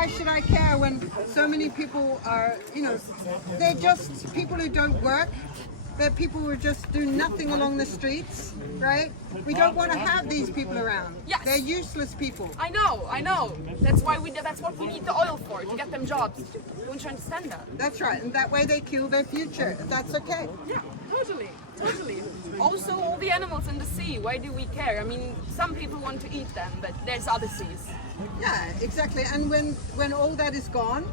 why should I care when so many people are, they're just people who don't work. They're people who just do nothing along the streets, right? We don't want to have these people around. Yes. They're useless people. I know. That's what we need the oil for, to get them jobs. Don't you understand that? That's right, and that way they kill their future. That's okay. Yeah, totally. Also, all the animals in the sea, why do we care? I mean, some people want to eat them, but there's other seas. Yeah, exactly. And when all that is gone,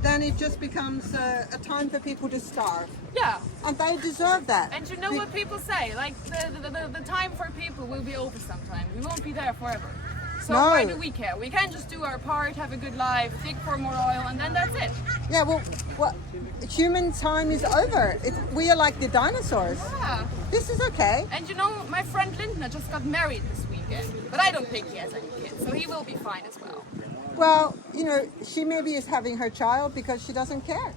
then it just becomes a time for people to starve. Yeah. And they deserve that. And you know what people say, like the time for people will be over sometime. We won't be there forever. So No. why do we care? We can just do our part, have a good life, dig for more oil, and then that's it. Yeah, well, human time is over. We are like the dinosaurs. Yeah. This is okay. And you know, my friend Lindner just got married this weekend. But I don't think he has any kids, so he will be fine as well. Well, she maybe is having her child because she doesn't care.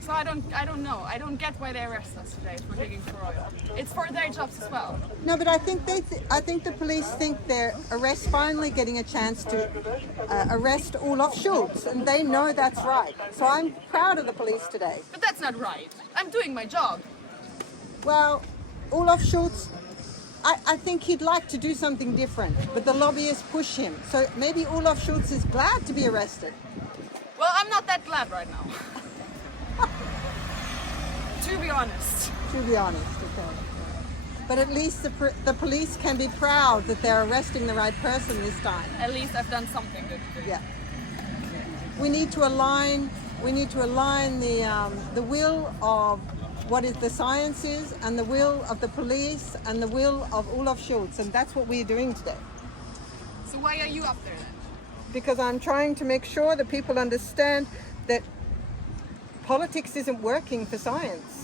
So I don't know. I don't get why they arrest us today for digging for oil. It's for their jobs as well. No, but I think I think the police think they're finally getting a chance to arrest Olaf Scholz, and they know that's right. So I'm proud of the police today. But that's not right. I'm doing my job. Well, Olaf Scholz, I think he'd like to do something different, but the lobbyists push him. So maybe Olaf Scholz is glad to be arrested. Well, I'm not that glad right now. To be honest. To be honest, okay. But at least the police can be proud that they're arresting the right person this time. At least I've done something good. Yeah. We need to align the will of what is the science is, and the will of the police, and the will of Olaf Scholz, and that's what we're doing today. So why are you up there then? Because I'm trying to make sure that people understand that politics isn't working for science.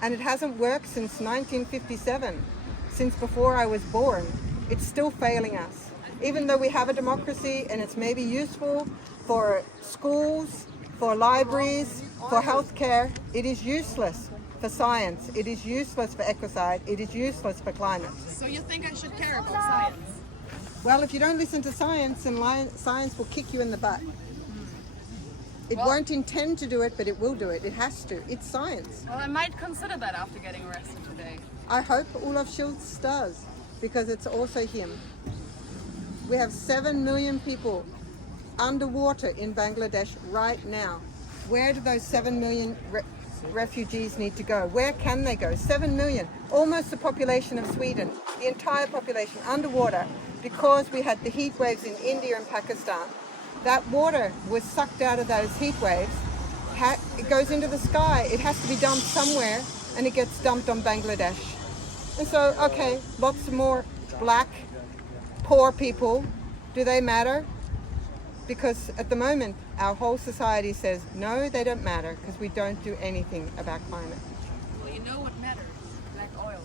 And it hasn't worked since 1957, since before I was born. It's still failing us. Even though we have a democracy and it's maybe useful for schools, for libraries, for healthcare, it is useless for science. It is useless for ecocide. It is useless for climate. So you think I should care about science? Well, if you don't listen to science, then science will kick you in the butt. It won't intend to do it, but it will do it. It has to. It's science. Well, I might consider that after getting arrested today. I hope Olaf Scholz does, because it's also him. We have 7 million people underwater in Bangladesh right now. Where do those 7 million refugees need to go? Where can they go? 7 million, almost the population of Sweden, the entire population underwater, because we had the heat waves in India and Pakistan. That water was sucked out of those heat waves. It goes into the sky. It has to be dumped somewhere, and it gets dumped on Bangladesh. And so, okay, lots more black, poor people. Do they matter? Because at the moment, our whole society says, no, they don't matter, because we don't do anything about climate. Well, you know what matters? Black oil.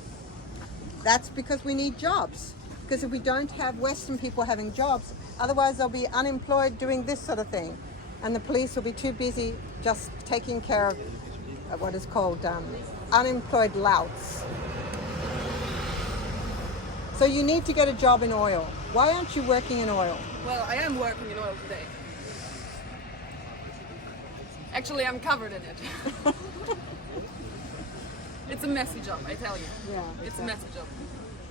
That's because we need jobs. Because if we don't have Western people having jobs, otherwise they'll be unemployed doing this sort of thing. And the police will be too busy just taking care of what is called unemployed louts. So you need to get a job in oil. Why aren't you working in oil? Well, I am working in oil today. Actually, I'm covered in it. It's a messy job, I tell you. Yeah, It's a messy job.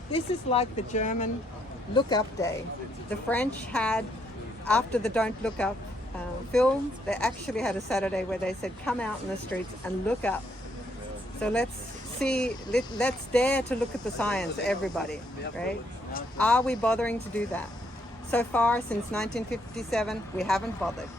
This is like the German Look Up Day. The French had, after the Don't Look Up film, they actually had a Saturday where they said, come out in the streets and look up. So let's dare to look at the science, everybody, right? Are we bothering to do that? So far, since 1957, we haven't bothered.